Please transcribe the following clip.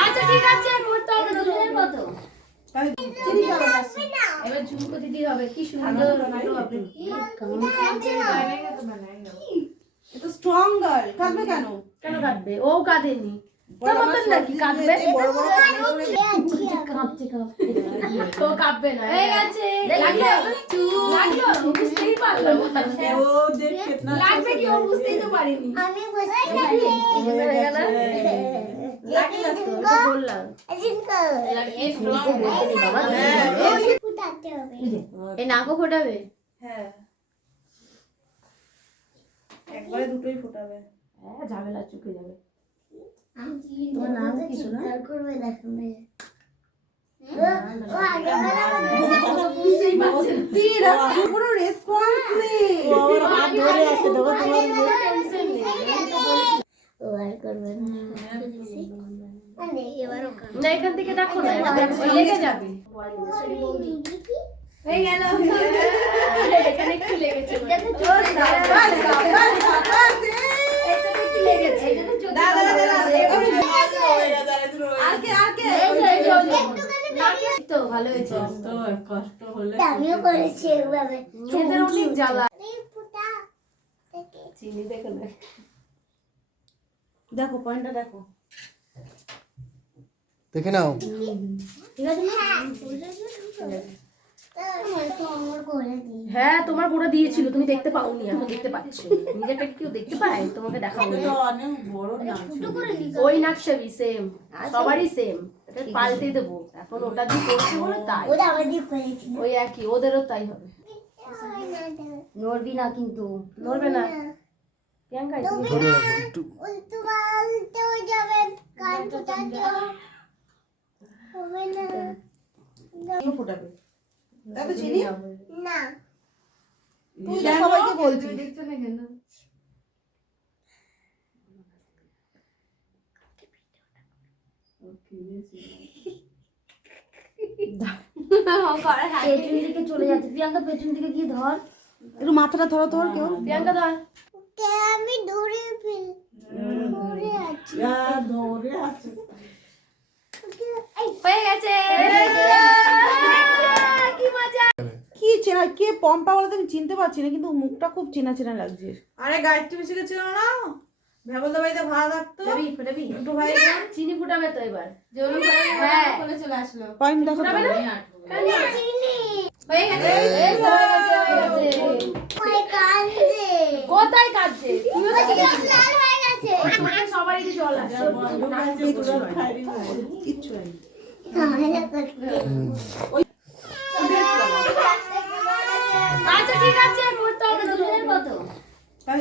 আচ্ছা ঠিক আছে করতে হবে দুজনের কত। এবার ঝুমকো দিদি হবে কি সুন্দর এটা স্ট্রং গার্ল কাঁদবে কেন? কেন কাঁদবে? ও কাঁদেনি। নাকি কাঁদবে? কাঁপছে কাঁপছে। ও কাঁদবে না। হয়ে গেছে। লাগল? লাগল? বুঝতেই পারল ও দেখে লাগবে কি? ও বুঝতেই তো পারিনি। আমি হয়ে নাকও ফোটাবে? হ্যাঁ। একবারে দুটোই ফোটাবে। হ্যাঁ ঝামেলা চুকে যাবে। তোমার নাম কি শোনা? করবে দেখবে না রেসপন্স নেই ও আর করবে না। না এখান থেকে দেখো না লেগে যাবে হয়ে গেল এখানে একটু লেগেছে। লেগেছে কে? তো ভালো হয়েছে কষ্ট হলে আমিও করেছি এভাবে মেয়েদের অনেক জ্বালা চিনি দেখো দেখো পয়েন্টটা দেখো দেখে নাও। হ্যাঁ তোমার গোড়া দিয়েছিল তুমি দেখতে পাওনি এখন দেখতে পাচ্ছ। নিজেরটাকে কেউ দেখতে পায়? তোমাকে দেখাবো। বড় নাচ। ওই নাকশাবি সেম সবারই সেম পাল্টে দেবো। এখন ওটা দিয়ে করছি বলে তাই। ওই একই ওদেরও তাই হবে। নড়বি না কিন্তু। নড়বে না। প্রিয়াঙ্কা ধরে রাখো একটু উল্টো পাল্টেও যাবে কান ফুটাতে হবে না চিনি ফোটাবে তাই তো চিনি না তুই সবাইকে বলছিস দেখছ না কেন পেছন দিকে চলে যাচ্ছে প্রিয়াঙ্কা পেছন দিকে গিয়ে ধর একটু মাথাটা ধরো তোর কেউ প্রিয়াঙ্কা ধর আমি ফেল আছি ধরে আছে হয়ে গেছে কি মজা কি কে পম্পা বলে তো আমি চিনতে পারছি না কিন্তু মুখটা খুব চেনা চেনা লাগছে। আরে গাড়িতে বেশি গেছিল না? ভেবল বাড়িতে ভাড়া থাকতো? ভাই চিনি ফুটাবে তো এবার। হয়ে। গেছে, হয়ে গেছে। কোথায় কাঁদছে? তুইও তো হয়ে গেছে। সবারই জল আসে। কিচ্ছু হয়নি।